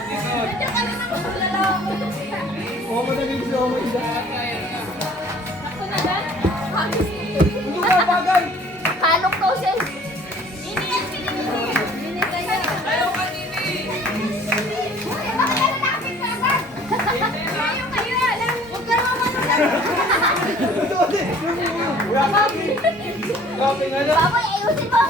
Nandiyan ka na naman lalaki. Oo, madagay si Omo ida. Ako na lang. Hindi ka bagay. Halok daw siya. Nini yan, Nini. Nini kaya. Ayaw ka, Nini! Uy, bakit na lalaki ka ba? Ayaw kayo. Huwag ka naman Ito kasi. Wala ka. Kape nga na. Baboy, ayusin mo.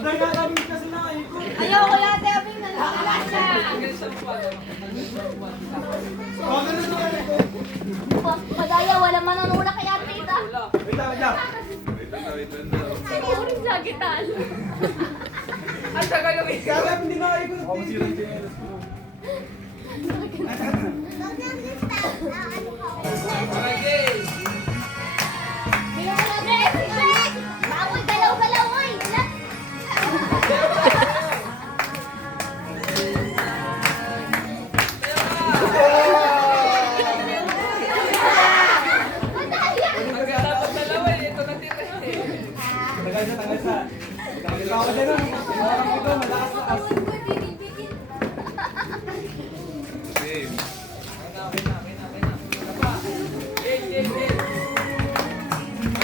Nagkakabit kasi na kayo ko. Ayaw ko yate, Abing. Nalakalas na. Bakit na naman ito? Madaya, wala mananula kay ate ita. Wait lang, wait lang. Orange lagi talo. Ang tagal ng ikaw! Kaya hindi na kayo ko. Ako masira yung chinelas ko. Okay, guys! Bawal galaw-galaw, oy. Madaya. Dapat dalawa eh. Ito na tira eh. Tagal sa, tagal sa. Tagal sa ako din. Parang ito, malakas na as. Game. Okay na. Ano pa? Game.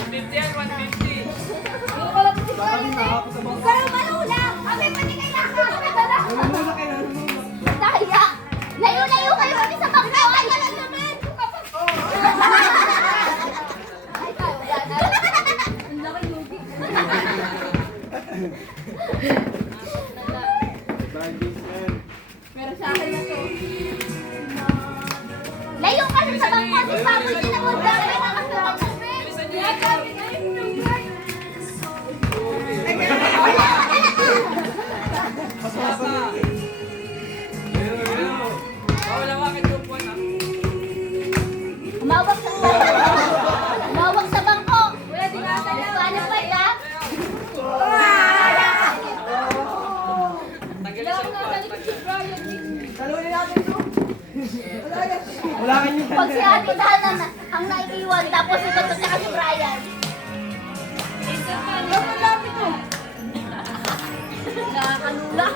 150 yan, 150. Baka din nakapos sa mga. Pero malula. Abi, pati kay Laka. Abi, bala. Namumula kayo, namumula. Daya. Layo-layo kayo kami sa bangko. Ay, wala naman. Ay, wala na. Ang laki lugi. Bad days yan. Pero sa akin na to. Layo kasi sa bangko. Si Papo din ang munda. Kaya nakasukat ng bed. Bilisan niyo Kaya yan. sabi na yun ng guard. Pasa. Bawal hawakan yung buwan ah. Umawak sa bangko. Umawak sa bangko. Wala din nasa lang. Paano pa ita? Tanggalin sa buwan. Talawin natin ito. Wala kayo. Pag si Ate Dana na, ang naiiwan, tapos ito to tsaka si Brian. Nakakanula.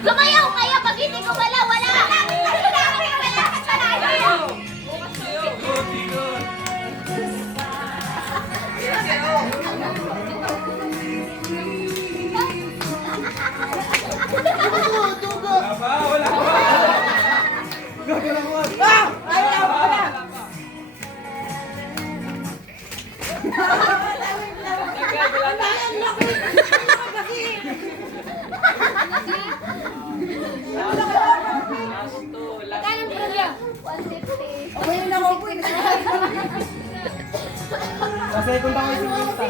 Lumayaw kayo pag hindi ko wala. Wala! Ayaw! Bukas kayo! Yes, ayaw! Wala pa, wala pa. Gagawin ako. Ah! Last two, last Kaya two. ng niya? 150. Ako yun ako po. Sa second ako yung sinunta.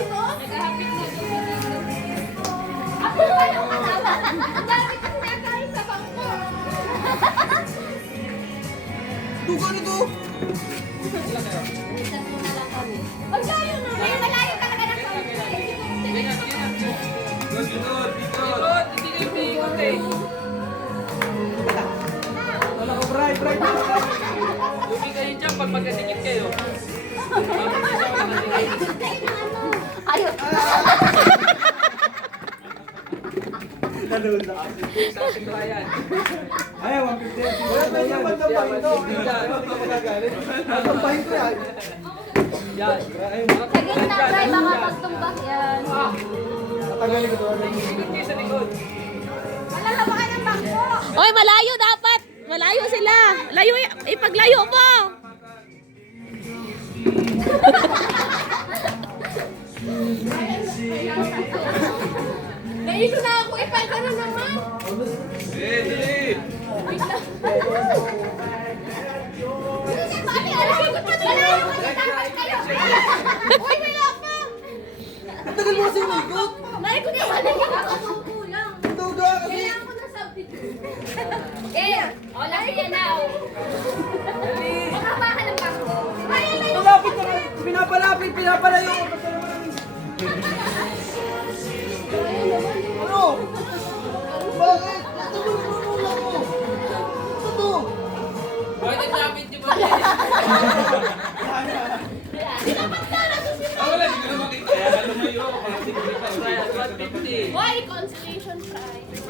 Ako walang kasama. Ang dami kang nakain sa bangko. Tuga nito. Ang layo na. May malayo talaga ng Ikot, hindi kayo umiikot eh. Wala ko, bright. Lumi kayo dyan pag magkadikit kayo. Ayun. Nalula. Sa ating bayan. Ay, 150. Wala na yung magtampahin to. Hindi ka magagalit. Magtampahin ko yan. Yan. Sa gitna, Bray, baka magtumbak yan. Tatagalin ko doon. Ikot kayo sa likod. Malalabakan ng bangko. Oy, malayo dapat. Malayo sila. Layo, ipaglayo mo. Naigo na ako. Ipag ano naman. Dili! Mami, alam ko pa malayo kasi dapat kayo. Uy, wala pa. Ang tagal mo kasi umikot. Naigo na malayo ako. Kulang. Tuga kasi. Kailangan ko na substitute. Okay. O, laki yan na. Makabakan ng bangko. Ay, ay, Malapit na. Pinapalapit, pinapalayo. Ano? Bakit? Natulog mo muna ko. Ito. Bakit ang damit niyo ba? Dapat ka na susunod. Wala, hindi ko na makita. Ryan, 150. Hoy, consolation prize.